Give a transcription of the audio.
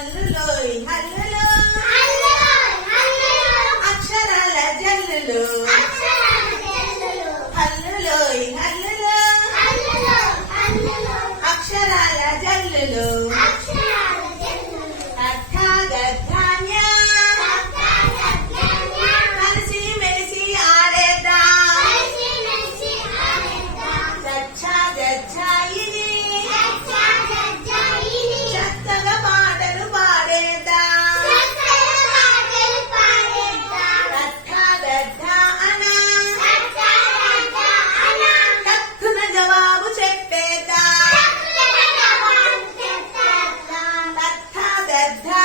హల్లులోయ్ హల్లులో అక్షరాల జల్లులో హల్లులోయ్ హల్లులో అక్షరాల జల్లులో కలిసి మెలిసి ఆడేద్దాం చచ్చా జచ్చాయిని చక్కగా పాటలు పాడేద్దాం దత్తా దత్తా అనా టక్కున జవాబు చెప్పేద్దాం దత్తా దత్తా